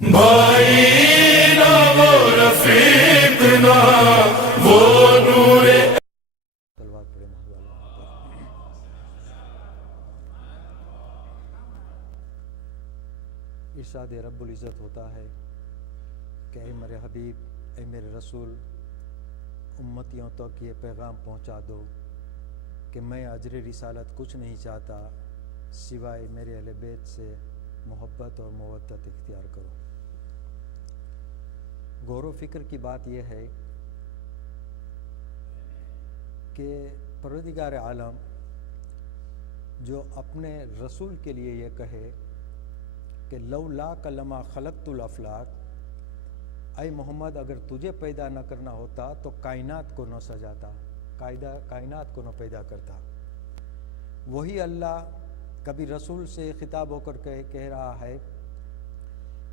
بھائی نہ وہ رفیق نہ وہ نور. تلوار پڑے محبوب اللہ پر. ارشاد رب العزت ہوتا ہے کہ اے میرے حبیب، اے میرے رسول، امتیوں تک یہ پیغام پہنچا دو کہ میں اجر رسالت کچھ نہیں چاہتا سوائے میرے اہل بیت سے محبت اور مودت اختیار کرو. غور و فکر کی بات یہ ہے کہ پروردگار عالم جو اپنے رسول کے لیے یہ کہے کہ لولا کلمہ خلقت الافلاک، اے محمد اگر تجھے پیدا نہ کرنا ہوتا تو کائنات کو نہ سجاتا، کائنات کو نہ پیدا کرتا. وہی اللہ کبھی رسول سے خطاب ہو کر کہہ رہا ہے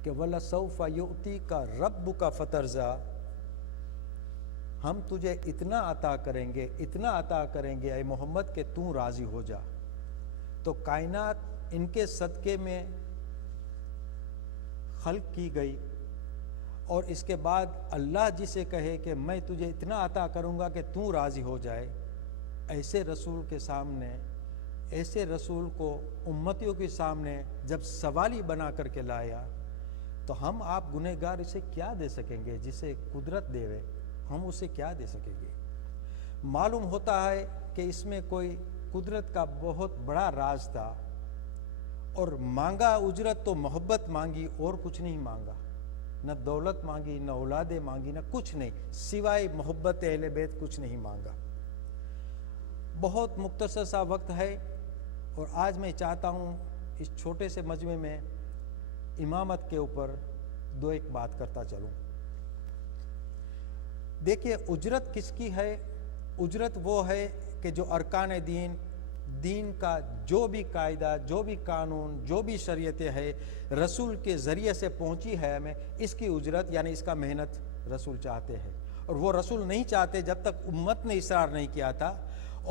کہ وَلَسَوْفَ يُؤْتِيكَ رَبُّكَ فَتَرْضَىٰ، ہم تجھے اتنا عطا کریں گے، اتنا عطا کریں گے اے محمد کہ تو راضی ہو جا. تو کائنات ان کے صدقے میں خلق کی گئی، اور اس کے بعد اللہ جسے کہے کہ میں تجھے اتنا عطا کروں گا کہ تو راضی ہو جائے، ایسے رسول کے سامنے، ایسے رسول کو امتیوں کے سامنے جب سوالی بنا کر کے لایا تو ہم آپ گنہگار اسے کیا دے سکیں گے؟ جسے قدرت دے ہم اسے کیا دے سکیں گے؟ معلوم ہوتا ہے کہ اس میں کوئی قدرت کا بہت بڑا راز تھا، اور مانگا اجرت تو محبت مانگی اور کچھ نہیں مانگا، نہ دولت مانگی، نہ اولادیں مانگی، نہ کچھ نہیں، سوائے محبت اہل بیت کچھ نہیں مانگا. بہت مختصر سا وقت ہے، اور آج میں چاہتا ہوں اس چھوٹے سے مجمع میں امامت کے اوپر دو ایک بات کرتا چلوں. دیکھیے اجرت کس کی ہے؟ اجرت وہ ہے کہ جو ارکان دین کا جو بھی قاعدہ، جو بھی قانون، جو بھی شریعتیں ہے رسول کے ذریعے سے پہنچی ہے ہمیں، اس کی اجرت یعنی اس کا محنت رسول چاہتے ہیں. اور وہ رسول نہیں چاہتے جب تک امت نے اصرار نہیں کیا تھا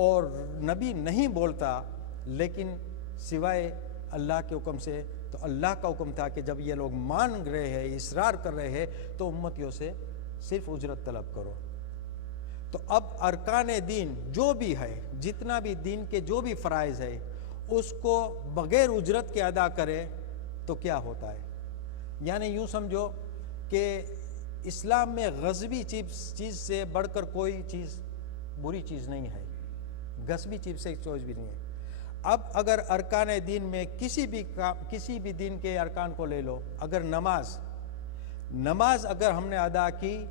اور نبی نہیں بولتا، لیکن سوائے اللہ کے حکم سے تو اللہ کا حکم تھا کہ جب یہ لوگ مانگ رہے ہیں، اصرار کر رہے ہیں، تو امتیوں سے صرف اجرت طلب کرو. تو اب ارکان دین جو بھی ہے، جتنا بھی دین کے جو بھی فرائض ہے، اس کو بغیر اجرت کے ادا کرے تو کیا ہوتا ہے؟ یعنی یوں سمجھو کہ اسلام میں غصبی چیز سے بڑھ کر کوئی چیز بری چیز نہیں ہے، غصبی چیز سے چوز بھی نہیں ہے. اب اگر ارکان دین میں کسی بھی دین کے ارکان کو لے لو، اگر نماز اگر ہم نے ادا کی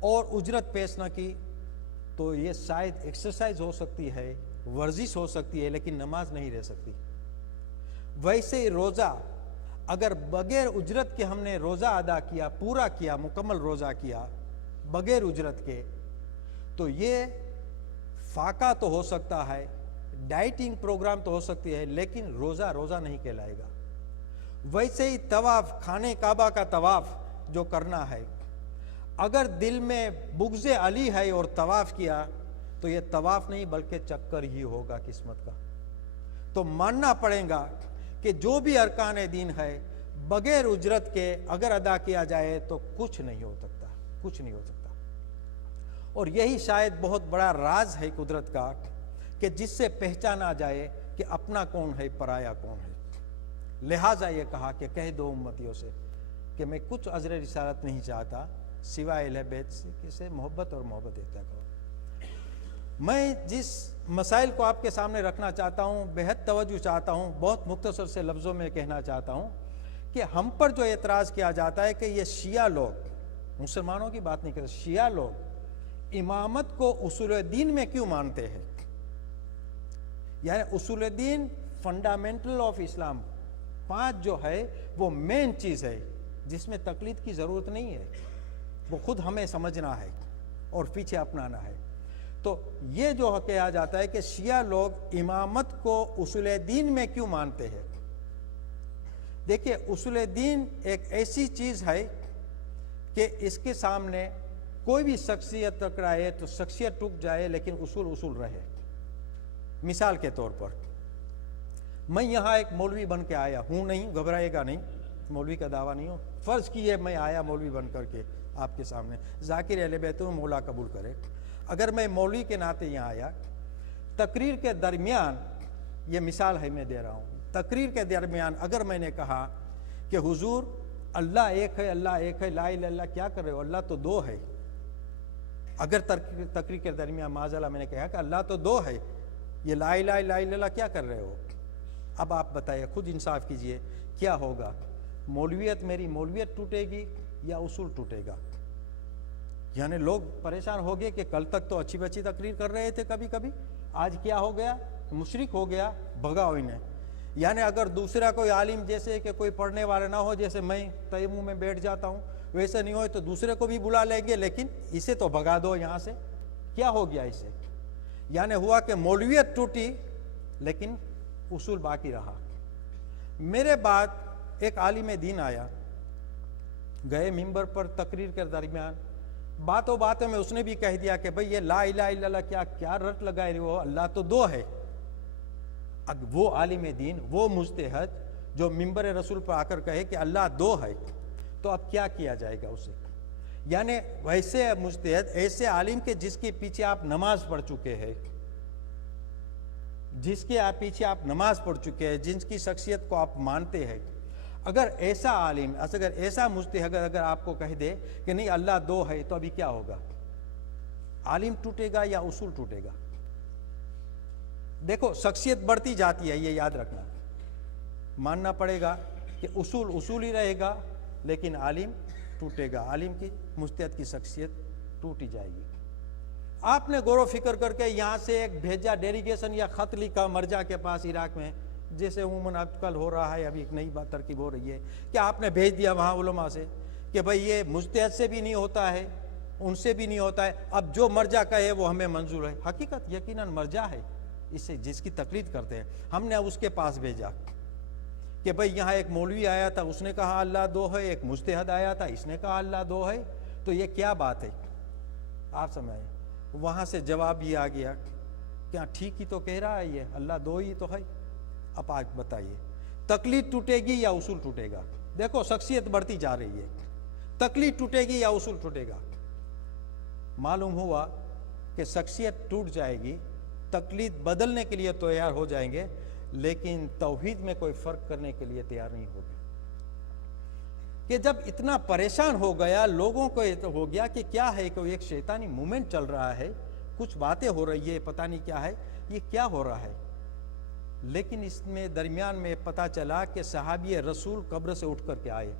اور اجرت پیش نہ کی تو یہ شاید ایکسرسائز ہو سکتی ہے، ورزش ہو سکتی ہے، لیکن نماز نہیں رہ سکتی. ویسے ہی روزہ اگر بغیر اجرت کے ہم نے روزہ ادا کیا، پورا کیا، مکمل روزہ کیا بغیر اجرت کے، تو یہ فاقہ تو ہو سکتا ہے، ڈائٹنگ پروگرام تو ہو سکتی ہے، لیکن روزہ نہیں کہلائے گا. ویسے ہی طواف، خانہ کعبہ کا طواف جو کرنا ہے، اگر دل میں بغض علی ہے اور طواف کیا تو یہ طواف نہیں بلکہ چکر ہی ہوگا قسمت کا. تو ماننا پڑے گا کہ جو بھی ارکان دین ہے بغیر اجرت کے اگر ادا کیا جائے تو کچھ نہیں ہو سکتا، کچھ نہیں ہو سکتا. اور یہی شاید بہت بڑا راز ہے قدرت کا کہ جس سے پہچانا جائے کہ اپنا کون ہے، پرایا کون ہے. لہٰذا یہ کہا کہ کہہ دو امتیوں سے کہ میں کچھ اجر رسالت نہیں چاہتا سوائے اہل بیت سے محبت اور محبت اختیار کرو. میں جس مسائل کو آپ کے سامنے رکھنا چاہتا ہوں، بہت توجہ چاہتا ہوں، بہت مختصر سے لفظوں میں کہنا چاہتا ہوں کہ ہم پر جو اعتراض کیا جاتا ہے کہ یہ شیعہ لوگ، مسلمانوں کی بات نہیں کرتے، شیعہ لوگ امامت کو اصول دین میں کیوں مانتے ہیں؟ یعنی اصول دین فنڈامنٹل آف اسلام 5 جو ہے وہ مین چیز ہے جس میں تقلید کی ضرورت نہیں ہے، وہ خود ہمیں سمجھنا ہے اور پیچھے اپنانا ہے. تو یہ جو کہا جاتا ہے کہ شیعہ لوگ امامت کو اصول دین میں کیوں مانتے ہیں؟ دیکھیے اصول دین ایک ایسی چیز ہے کہ اس کے سامنے کوئی بھی شخصیت ٹکرائے تو شخصیت ٹک جائے لیکن اصول رہے. مثال کے طور پر میں یہاں ایک مولوی بن کے آیا ہوں، نہیں گھبرائے گا نہیں، مولوی کا دعویٰ نہیں ہو. فرض کیے میں آیا مولوی بن کر کے آپ کے سامنے، ذاکر اہل بیت ہوں، مولا قبول کرے. اگر میں مولوی کے ناطے یہاں آیا، تقریر کے درمیان، یہ مثال ہے میں دے رہا ہوں، تقریر کے درمیان اگر میں نے کہا کہ حضور اللہ ایک ہے، اللہ ایک ہے، لا الہ الا اللہ، کیا کر رہے ہو، اللہ تو دو ہے. اگر تقریر کے درمیان معاذاللہ میں نے کہا کہ اللہ تو دو ہے، یہ لا الہ الا اللہ کیا کر رہے ہو. اب آپ بتائیے، خود انصاف کیجئے، کیا ہوگا؟ مولویت، میری مولویت ٹوٹے گی یا اصول ٹوٹے گا؟ یعنی لوگ پریشان ہو گئے کہ کل تک تو اچھی بچی تقریر کر رہے تھے، کبھی کبھی آج کیا ہو گیا، مشرک ہو گیا، بھگاؤ انہیں. یعنی اگر دوسرا کوئی عالم، جیسے کہ کوئی پڑھنے والا نہ ہو، جیسے میں تیمم میں بیٹھ جاتا ہوں ویسے نہیں ہو تو دوسرے کو بھی بلا لیں گے، لیکن اسے تو بھگا دو یہاں سے. کیا ہو گیا اسے؟ یعنی ہوا کہ مولویت ٹوٹی لیکن اصول باقی رہا. میرے بعد ایک عالم دین آیا، گئے ممبر پر تقریر کے درمیان، باتوں باتوں میں اس نے بھی کہہ دیا کہ بھئی یہ لا الہ الا اللہ کیا رٹ لگائے رہے ہو، اللہ تو دو ہے. اب وہ عالم دین، وہ مجتہد جو ممبر رسول پر آ کر کہے کہ اللہ دو ہے، تو اب کیا جائے گا اسے؟ یعنی ویسے مجتہد، ایسے عالم کے جس کے پیچھے آپ نماز پڑھ چکے ہیں، جس کے پیچھے آپ نماز پڑھ چکے ہیں، جن کی شخصیت کو آپ مانتے ہیں، اگر ایسا عالم، اگر ایسا مجتہد اگر آپ کو کہہ دے کہ نہیں اللہ دو ہے، تو ابھی کیا ہوگا؟ عالم ٹوٹے گا یا اصول ٹوٹے گا؟ دیکھو شخصیت بڑھتی جاتی ہے، یہ یاد رکھنا. ماننا پڑے گا کہ اصول ہی رہے گا، لیکن عالم ٹوٹے گا، عالم کی، مجتہد کی شخصیت ٹوٹی جائے گی. آپ نے غور و فکر کر کے یہاں سے ایک بھیجا ڈیلیگیشن یا خط لکھا مرجع کے پاس عراق میں، جیسے عموماً آج کل ہو رہا ہے، ابھی ایک نئی بات ترکیب ہو رہی ہے کہ آپ نے بھیج دیا وہاں علماء سے کہ بھئی یہ مجتہد سے بھی نہیں ہوتا ہے، ان سے بھی نہیں ہوتا ہے، اب جو مرجع کہے وہ ہمیں منظور ہے. حقیقت یقیناً مرجع ہے، اس سے جس کی تقلید کرتے ہیں. ہم نے اس کے پاس بھیجا کہ بھئی یہاں ایک مولوی آیا تھا، اس نے کہا اللہ دو ہے، ایک مجتہد آیا تھا، اس نے کہا اللہ دو ہے، تو یہ کیا بات ہے؟ آپ سمجھیں. وہاں سے جواب یہ آ گیا، کیا ٹھیک ہی تو کہہ رہا ہے، یہ اللہ دو ہی تو ہے. اب آپ بتائیے تقلید ٹوٹے گی یا اصول ٹوٹے گا؟ دیکھو شخصیت بڑھتی جا رہی ہے، تقلید ٹوٹے گی یا اصول ٹوٹے گا؟ معلوم ہوا کہ شخصیت ٹوٹ جائے گی، تقلید بدلنے کے لیے تیار ہو جائیں گے، لیکن توحید میں کوئی فرق کرنے کے لیے تیار نہیں ہوگے. کہ جب اتنا پریشان ہو گیا، لوگوں کو ہو گیا کہ کیا ہے، کہ ایک شیطانی مومنٹ چل رہا ہے، کچھ باتیں ہو رہی ہے، پتہ نہیں کیا ہے، یہ کیا ہو رہا ہے. لیکن اس میں درمیان میں پتہ چلا کہ صحابی رسول قبر سے اٹھ کر کے آئے،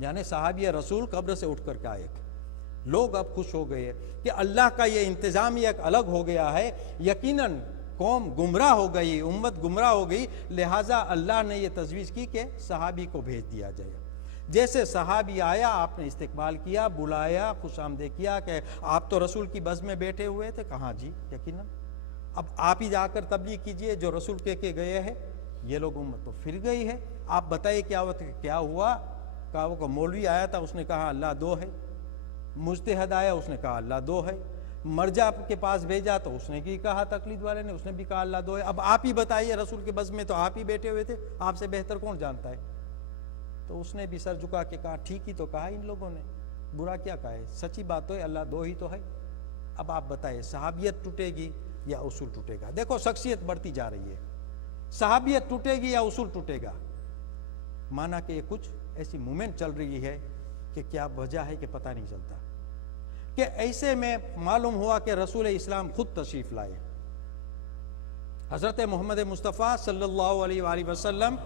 یعنی صحابی رسول قبر سے اٹھ کر کے آئے. لوگ اب خوش ہو گئے کہ اللہ کا یہ انتظام ایک الگ ہو گیا ہے. یقیناً قوم گمراہ ہو گئی، امت گمراہ ہو گئی، لہٰذا اللہ نے یہ تجویز کی کہ صحابی کو بھیج دیا جائے. جیسے صحابی آیا، آپ نے استقبال کیا، بلایا، خوش آمدید کیا کہ آپ تو رسول کی بز میں بیٹھے ہوئے تھے. کہاں جی، یقیناً اب آپ ہی جا کر تبلیغ کیجئے جو رسول کہہ کے گئے ہیں. یہ لوگ امت تو پھر گئی ہے. آپ بتائیے کیا ہوا؟ کہا وہ مولوی آیا تھا، اس نے کہا اللہ دو ہے. مجتہد آیا، اس نے کہا اللہ دو ہے. مرجع کے پاس بھیجا تو اس نے کی کہا، تقلید والے نے، اس نے بھی کہا اللہ دو ہے. اب آپ ہی بتائیے، رسول کے بز میں تو آپ ہی بیٹھے ہوئے تھے، آپ سے بہتر کون جانتا ہے؟ تو اس نے بھی سر جھکا کے کہا ٹھیک ہی تو کہا ان لوگوں نے، برا کیا کہا ہے، سچی بات تو ہے، اللہ دو ہی تو ہے. اب آپ بتائیے صحابیت ٹوٹے گی یا اصول ٹوٹے گا؟ دیکھو شخصیت بڑھتی جا رہی ہے، صحابیت ٹوٹے گی یا اصول ٹوٹے گا؟ مانا کہ یہ کچھ ایسی مومنٹ چل رہی ہے کہ کیا وجہ ہے کہ پتہ نہیں چلتا. کہ ایسے میں معلوم ہوا کہ رسول اسلام خود تشریف لائے. حضرت محمد مصطفیٰ صلی اللہ علیہ وآلہ وسلم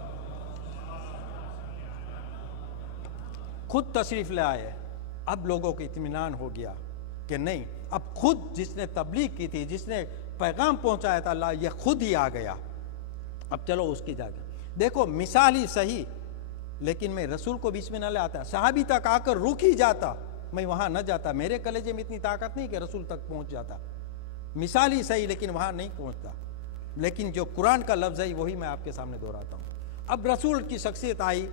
خود تشریف لے آئے. اب لوگوں کو اطمینان ہو گیا کہ نہیں، اب خود جس نے تبلیغ کی تھی، جس نے پیغام پہنچایا تھا اللہ، یہ خود ہی آ گیا. اب چلو اس کی جگہ دیکھو، مثال ہی صحیح، لیکن میں رسول کو بیچ میں نہ لے آتا، صحابی تک آ کر رک ہی جاتا، میں وہاں نہ جاتا. میرے کلیجے میں اتنی طاقت نہیں کہ رسول تک پہنچ جاتا. مثال ہی صحیح، لیکن وہاں نہیں پہنچتا. لیکن جو قرآن کا لفظ ہے وہی میں آپ کے سامنے دہراتا ہوں. اب رسول کی شخصیت آئی،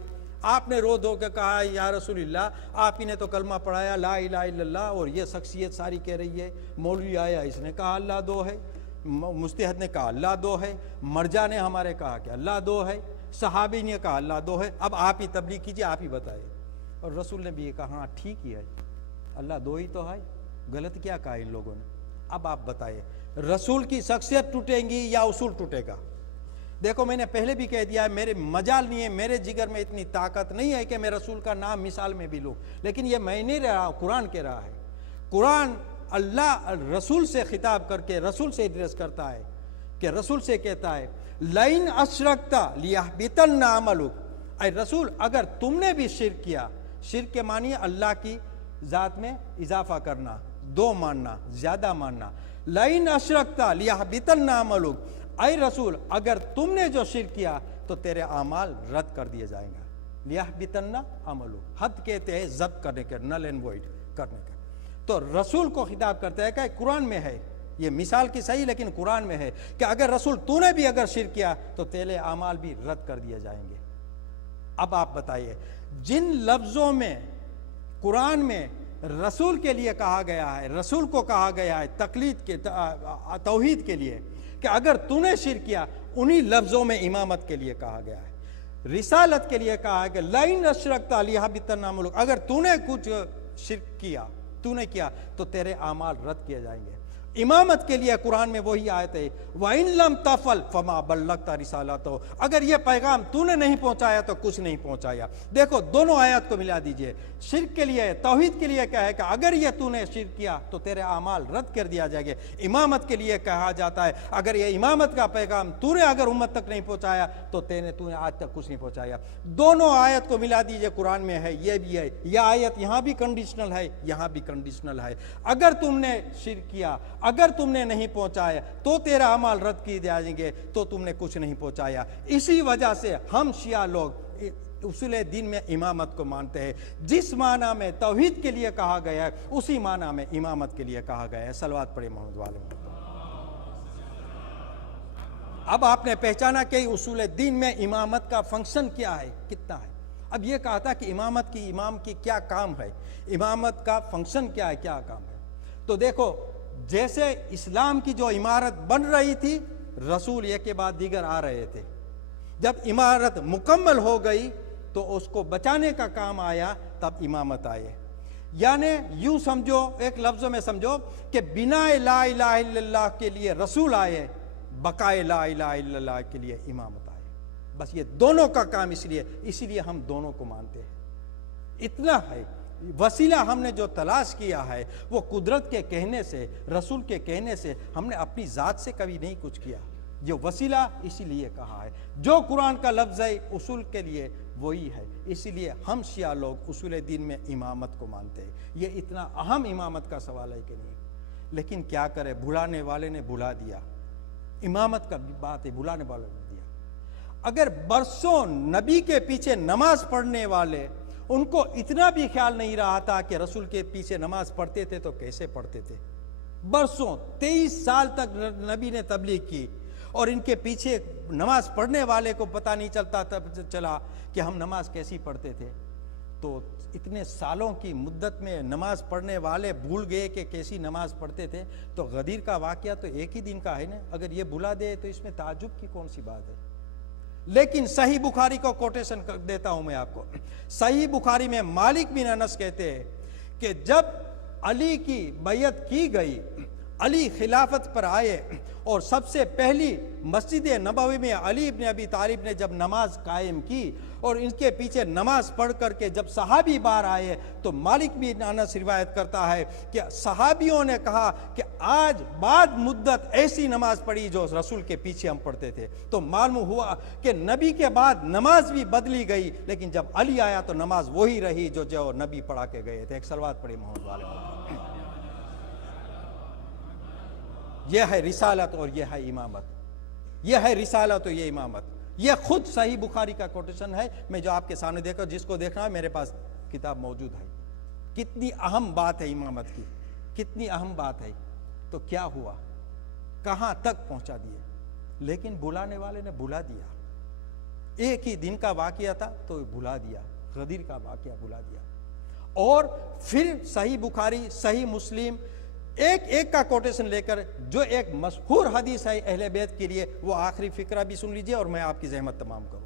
آپ نے رو دھو کے کہا یا رسول اللہ، آپ ہی نے تو کلمہ پڑھایا لا الہ الا اللہ، اور یہ شخصیت ساری کہہ رہی ہے. مولوی آیا، اس نے کہا اللہ دو ہے، مجتہد نے کہا اللہ دو ہے، مرجع نے ہمارے کہا کہ اللہ دو ہے. صحابی نے کہا اللہ دو ہے، اب آپ ہی تبلیغ کیجئے، آپ ہی بتائے۔ اور رسول نے بھی یہ کہا ہاں ٹھیک ہی ہے، اللہ دو ہی تو ہے، غلط کیا کہا ان لوگوں نے، اب آپ بتائیے رسول کی شخصیت ٹوٹیں گی یا اصول ٹوٹے گا؟ دیکھو میں نے پہلے بھی کہہ دیا ہے، میرے مجال نہیں ہے، میرے جگر میں اتنی طاقت نہیں ہے کہ میں رسول کا نام مثال میں بھی لوں، لیکن یہ میں نہیں رہا، قرآن کہہ رہا ہے۔ قرآن اللہ رسول سے خطاب کر کے رسول سے ایڈریس کرتا ہے کہ رسول سے کہتا ہے لَإِنْ أَشْرَكْتَ لِيَحْبِطَنَّ عَمَلُكَ، اے رسول اگر تم نے بھی شرک کیا، شرک کے معنی اللہ کی ذات میں اضافہ کرنا، دو ماننا، زیادہ ماننا، لَإِنْ أَشْرَكْتَ لِيَحْبِطَنَّ عَمَلُكَ، اے رسول اگر تم نے جو شرک کیا تو تیرے اعمال رد کر دیے جائیں گے۔ لِيَحْبِطَنَّ عَمَلُكَ، حد کہتے ہیں ضبط کرنے کے، نل اینڈ وائڈ کرنے کا۔ تو رسول کو خطاب کرتا ہے کہ قرآن میں ہے، یہ مثال کی صحیح لیکن قرآن میں ہے کہ اگر رسول تو نے بھی اگر شرک کیا تو تیرے اعمال بھی رد کر دیے جائیں گے۔ اب آپ بتائیے جن لفظوں میں قرآن میں رسول کے لیے کہا گیا ہے، رسول کو کہا گیا ہے تقلید کے، توحید کے لیے، کہ اگر تو نے شرک کیا، انہی لفظوں میں امامت کے لیے کہا گیا ہے، رسالت کے لیے کہا ہے کہ لَإِنْ أَشْرَكْتَ لِيَحْبِطَنَّ عَمَلُكَ، اگر تو نے کچھ شرک کیا، تو نے کیا تو تیرے اعمال رد کیے جائیں گے۔ امامت کے لیے قرآن میں وہی آیت ہے وَإِن لَمْ تَفْعَلْ فَمَا بَلَّغْتَ رِسَالَتَهُ، اگر یہ پیغام تو نے نہیں پہنچایا تو کچھ نہیں پہنچایا۔ دیکھو دونوں آیات کو ملا دیجئے، شرک کے لیے، توحید کے لیے کہا ہے کہ اگر یہ تو نے شرک کیا تو تیرے اعمال رد کر دیا جائے گا۔ امامت کے لیے کہا جاتا ہے اگر یہ امامت کا پیغام تو نے اگر امت تک نہیں پہنچایا تو تو نے آج تک کچھ نہیں پہنچایا۔ دونوں آیت کو ملا دیجئے، قرآن میں ہے، یہ بھی ہے، یہ آیت یہاں بھی کنڈیشنل ہے، یہاں بھی کنڈیشنل ہے۔ اگر تم نے شرک کیا، اگر تم نے نہیں پہنچایا تو تیرا عمل رد کیے جائیں گے، تو تم نے کچھ نہیں پہنچایا۔ اسی وجہ سے ہم شیعہ لوگ اصول دین میں امامت کو مانتے ہیں، جس معنی میں توحید کے لیے کہا گیا ہے اسی معنی میں امامت کے لیے کہا گیا ہے۔ صلوات پڑھیں محمد والے۔ اب آپ نے پہچانا کہ اصول دین میں امامت کا فنکشن کیا ہے، کتنا ہے۔ اب یہ کہا تھا کہ امامت کی، امام کی کیا کام ہے، امامت کا فنکشن کیا ہے، کیا کام ہے۔ تو دیکھو جیسے اسلام کی جو عمارت بن رہی تھی، رسول ایک کے بعد دیگر آ رہے تھے، جب عمارت مکمل ہو گئی تو اس کو بچانے کا کام آیا، تب امامت آئے۔ یعنی یوں سمجھو، ایک لفظوں میں سمجھو کہ بنا لا الہ الا اللہ کے لیے رسول آئے، بقائے لا الہ الا اللہ کے لیے امامت آئے۔ بس یہ دونوں کا کام اسی لیے ہم دونوں کو مانتے ہیں۔ اتنا ہے، وسیلہ ہم نے جو تلاش کیا ہے وہ قدرت کے کہنے سے، رسول کے کہنے سے، ہم نے اپنی ذات سے کبھی نہیں کچھ کیا۔ جو وسیلہ اسی لیے کہا ہے، جو قرآن کا لفظ ہے اصول کے لیے وہی ہے، اسی لیے ہم شیعہ لوگ اصول دین میں امامت کو مانتے ہیں۔ یہ اتنا اہم امامت کا سوال ہے کہ نہیں، لیکن کیا کرے، بھلانے والے نے بھلا دیا۔ امامت کا بات ہے، بھلانے والے نے دیا۔ اگر برسوں نبی کے پیچھے نماز پڑھنے والے، ان کو اتنا بھی خیال نہیں رہا تھا کہ رسول کے پیچھے نماز پڑھتے تھے تو کیسے پڑھتے تھے، برسوں 23 سال تک نبی نے تبلیغ کی اور ان کے پیچھے نماز پڑھنے والے کو پتہ نہیں چلا کہ ہم نماز کیسی پڑھتے تھے۔ تو اتنے سالوں کی مدت میں نماز پڑھنے والے بھول گئے کہ کیسی نماز پڑھتے تھے۔ تو غدیر کا واقعہ تو ایک ہی دن کا ہے نا، اگر یہ بھلا دے تو اس میں تعجب کی کون سی بات ہے۔ لیکن صحیح بخاری کو کوٹیشن دیتا ہوں میں آپ کو۔ صحیح بخاری میں مالک بن انس کہتے ہیں کہ جب علی کی بیعت کی گئی، علی خلافت پر آئے اور سب سے پہلی مسجد نبوی میں علی ابن ابی طالب نے جب نماز قائم کی اور ان کے پیچھے نماز پڑھ کر کے جب صحابی باہر آئے تو مالک بن انس روایت کرتا ہے کہ صحابیوں نے کہا کہ آج بعد مدت ایسی نماز پڑھی جو رسول کے پیچھے ہم پڑھتے تھے۔ تو معلوم ہوا کہ نبی کے بعد نماز بھی بدلی گئی، لیکن جب علی آیا تو نماز وہی رہی جو نبی پڑھا کے گئے تھے۔ ایک صلوات پڑھی محمد والے۔ یہ ہے رسالت اور یہ ہے امامت، یہ ہے رسالت اور یہ امامت۔ یہ خود صحیح بخاری کا کوٹیشن ہے، میں جو آپ کے سامنے دیکھا، جس کو دیکھنا ہے میرے پاس کتاب موجود ہے۔ کتنی اہم بات ہے امامت کی، کتنی اہم بات ہے۔ تو کیا ہوا، کہاں تک پہنچا دیے، لیکن بلانے والے نے بلا دیا۔ ایک ہی دن کا واقعہ تھا تو بلا دیا، غدیر کا واقعہ بلا دیا۔ اور پھر صحیح بخاری، صحیح مسلم، ایک ایک کا کوٹیشن لے کر جو ایک مشہور حدیث ہے اہل بیت کے لیے، وہ آخری فقرہ بھی سن لیجئے اور میں آپ کی زحمت تمام کروں۔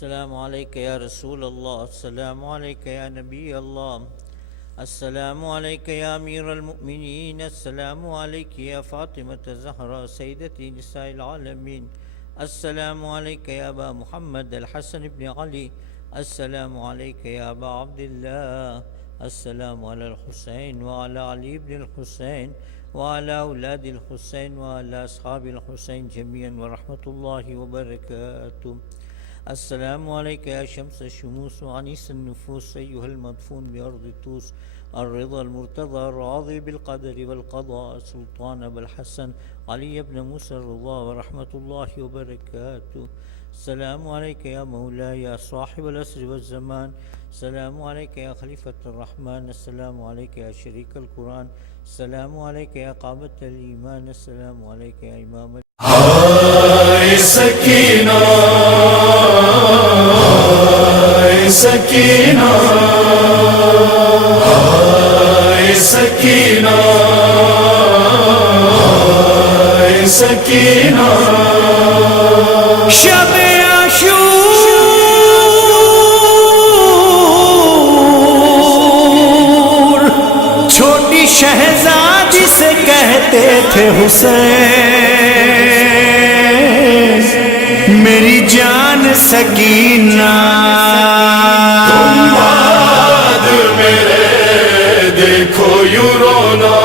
السلام عليك يا رسول الله، السلام عليك يا نبي الله، السلام عليك يا أمير المؤمنين، السلام عليك يا فاطمة الزهراء سيدتي نساء العالمين، السلام عليك يا أبا محمد الحسن بن علي، السلام عليك يا أبا عبد الله، السلام على الحسين وعلى علي بن الحسين وعلى أولاد الحسين وعلى أصحاب الحسين جميعا ورحمة الله وبركاته. السلام عليك يا شمس الشموس وعنيس النفوس أيها المدفون بأرض طوس، الرضا المرتضى الراضي بالقدر والقضاء، سلطان أبا الحسن علي بن موسى الرضا ورحمة الله وبركاته. السلام عليك يا مولاي يا صاحب العصر والزمان، السلام عليك يا خليفة الرحمن، السلام عليك يا شريك القرآن، السلام عليك يا قامة الإيمان، السلام عليك يا إمام آئے سکینہ آئے سکینہ آئے سکینہ آئے سکینہ شب عاشور چھوٹی شہزادی سے کہتے تھے حسین میری جان سکینہ، تم بعد میرے دیکھو یوں رونا